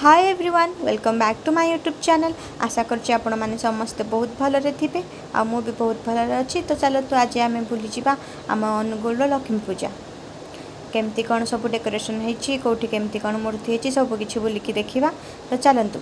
Hi everyone welcome back to my YouTube channel. आशा करछि आपण माने समस्ते बहुत भलरे थिबे आ मु भी बहुत भलरे अछि। तो चलो तो आज आम बुली जावा आम अनुगुल लक्ष्मी पूजा केमती कौन सब डेकोरेशन होती कौटी केमती कौन मूर्ति होती सब किसी बुलिकी देखा। तो चलतु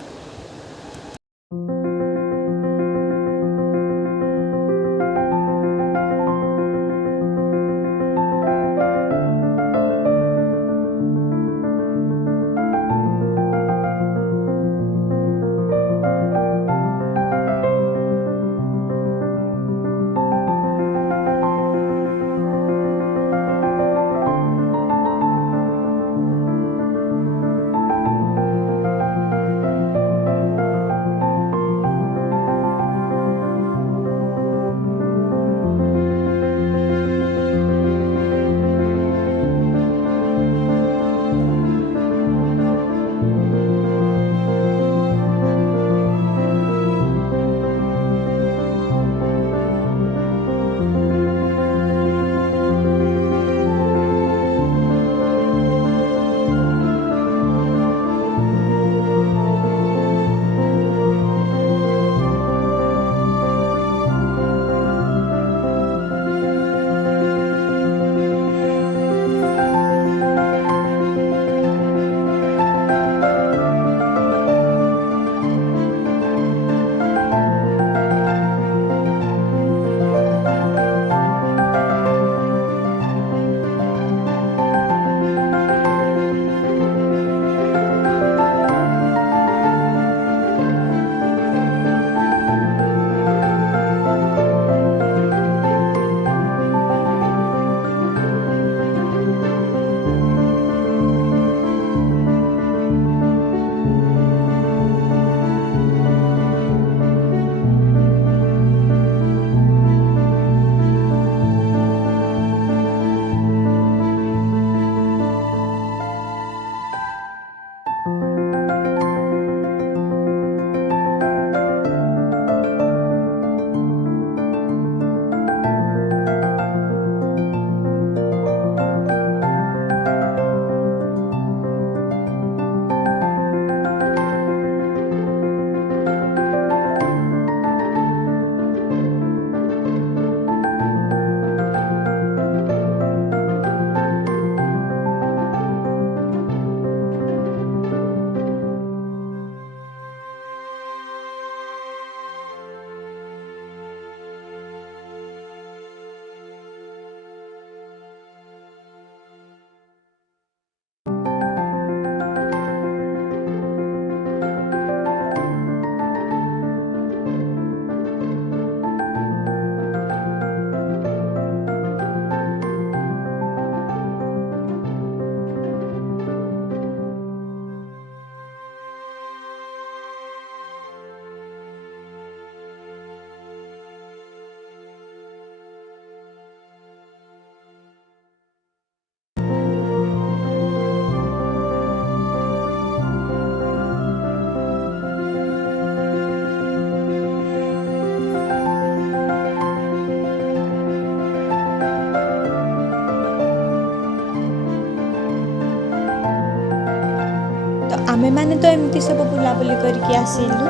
तो आमे माने तो एमती सब बुलाबुली करके आसिलु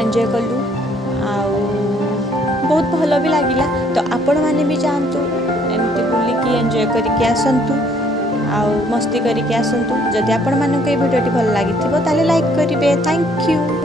एंजॉय कलु आउ बहुत भल भी लगिला। तो आपण माने भी जातु एमती बुलिकी एंजॉय करके आसतु आउ मस्ती करके आसतु। जदि आपण मानक ए वीडियोटी भल लागिथिबो ताले लाइक करिवे। Thank you.